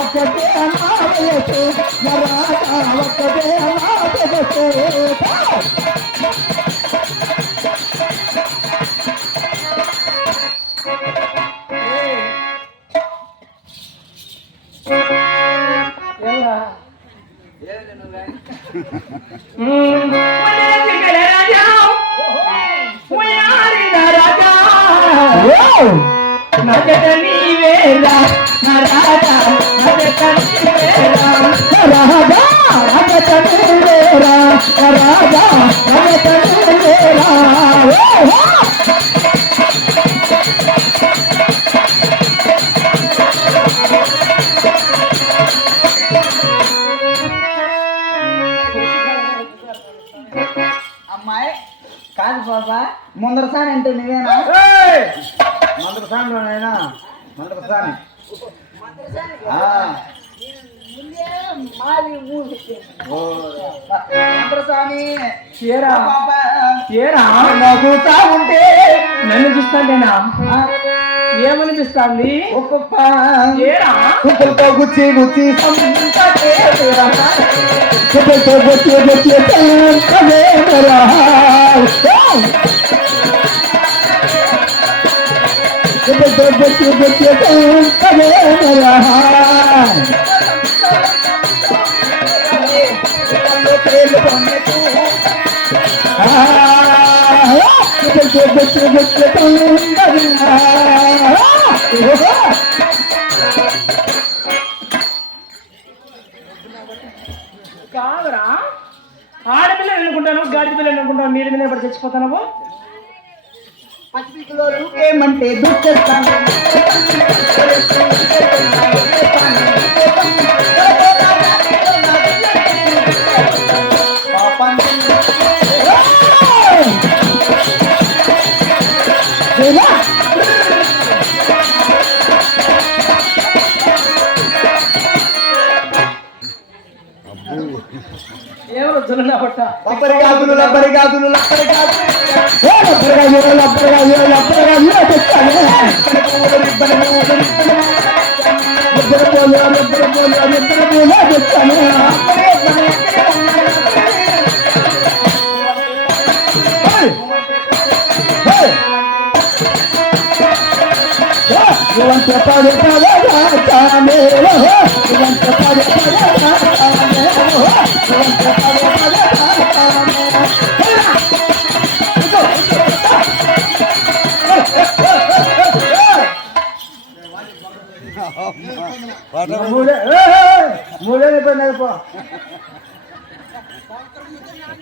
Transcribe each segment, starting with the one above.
ఒకటే అనావయసు నరాజా ఒకటే అనావయసు అమ్మాయి కాదు బాబా ముందరసాని అంటే నువ్వేనా మందరసానిలోనైనా మందరసాని ముందరసాని చూస్తా ఉంటే నన్ను చూస్తాంటేనా ఏమనిపిస్తాంది ఒక్కొక్క గుచ్చి గుచ్చి గుచ్చి గుచ్చి కాదురా ఆడపిల్లలు ఎన్నుకుంటాను గాడి పిల్లలు ఎన్నుకుంటాను మీరు మీద పడి చచ్చిపోతాను పచ్చిపిక్కలో ఏమంటే దుఃఖిస్తాను ఎవరు జొన్న పట్ట లబ్బరి గాజులు లబ్బరి గాజులు లబ్బరి గాజులు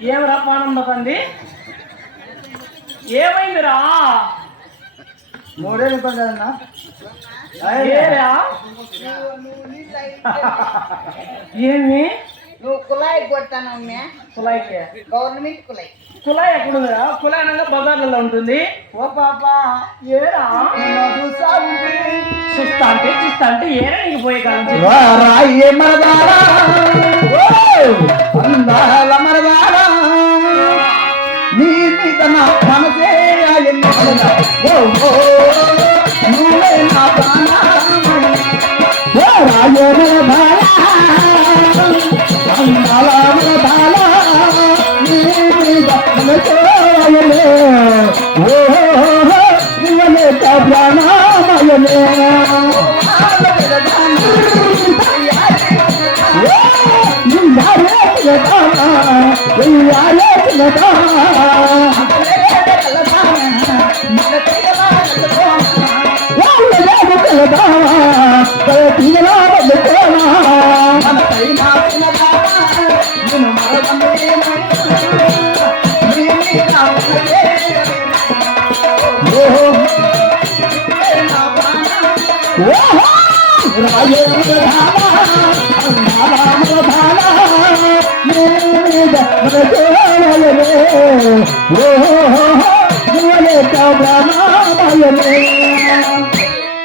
ఏమరా పానం పంది ఏమైందిరా మూడేళ్ళు ఇబ్బంది కదన్నా ఏమి నువ్వు కుళాయి కొడతాను కుళాయికి గవర్నమెంట్ కుళాయి కుళాయి ఎక్కడుందిరా కుళాయి అనగా బజార్లలో ఉంటుంది ఓ పాప ఏరా చూస్తా అంటే ఏరా నీకు పోయే కాలం నీ మీద నా మనసే నువ్వే నా ప్రాణామయమే ఓ